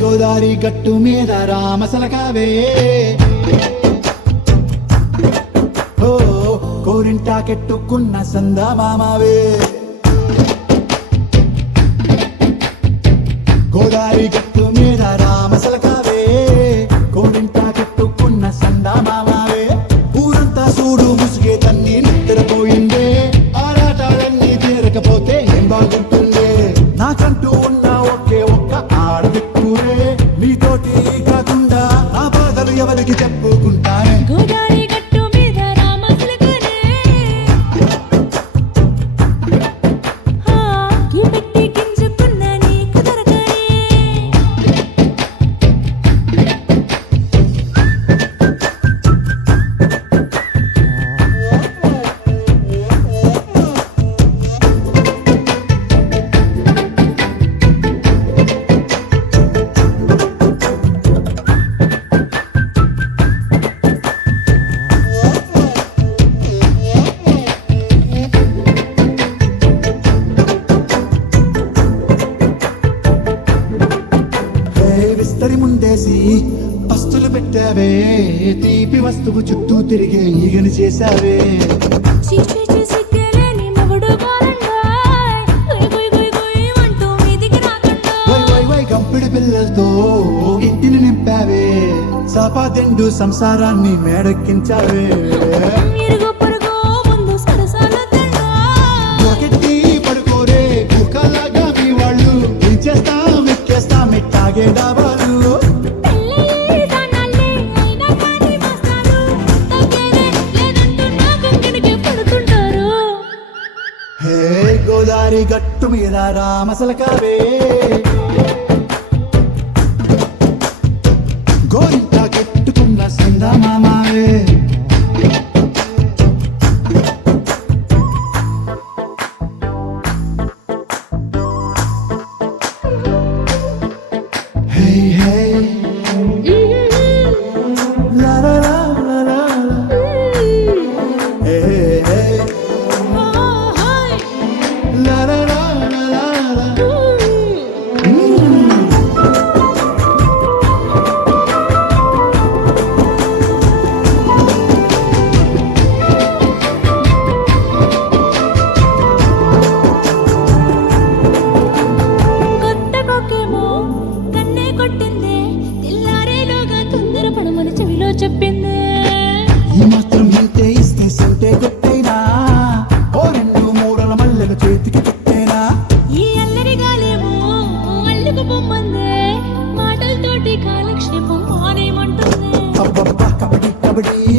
గోదారి గట్టు మీద రామసలకావే కోరింటాకెట్టుకున్న సందమామావే గోదారి గట్టు మీద రామసలకావే కోరింటాకెట్టుకున్న సందమామావే ఊరంతా చూడు ముసుగే తన్ని నిద్రపోయిందే ఆరాటాలన్నీ తీరకపోతే ఏం బాగుంటుందే నాకంటూ ఉన్న ఒకే ఒక్క ఆడదిక్కురే నీతోటి కాకుండా నా బాధలు ఎవరికి చెప్పుకుంటానే గోదారి గట్టు మీద రామసలకనే ఈ పెట్టి గింజుకున్న నీకు దొరకనే విస్తరి ముందేసి పస్తులు పెట్టావే తీపి వస్తువు చుట్టూ తిరిగే ఈగని చేశావే చీచి సిగ్గలేని మొగుడు గోలండాయ్ గుయ్ గుయ్ గుయ్ గుయ్ అంటూ మీదికి రాకుండా వై వై వై గంపిడి పిల్లలతో ఇంటిని నింపావే సాపాదెండు సంసారాన్ని మేడెక్కించావే ఇరుగు పొరుగు ముందు సరసాల తండా ఒకటి పడుకోరే కుక్కలాగా మీ వాళ్ళు ఏం చేస్తాం ఎక్కేస్తాం ఎట్టాగే డాబాలు పెళ్ళయ్యే దానాలే అయినా కానీ మస్తాలు తగ్గేదే లేదంటూ నా గంగనికి పడుతుంటారు హే గోదారి గట్టు మీద రామసలకావే గోరింటా కెట్టుకున్న సందమామావే హే హే లా లా లా లా లా హే హే లా లా లా లా లా కొత్త కొక్కేమో కన్నే కొట్టిందే తెల్లారేలోగా తొందర పడమని చెవిలో చెప్పిందే ఈ మాత్రం ఇంతే ఇస్తే సంటే కొట్టేనా ఓ రెండు మూడల మల్లెల చేతికి పెట్టేనా ఈ అల్లరి గాలేమో అల్లుకు పొమ్మందే మాటలతోటి కాలక్షేపం మానేమంటుంది అబ్బబ్బా కబడ్డీ కబడ్డీ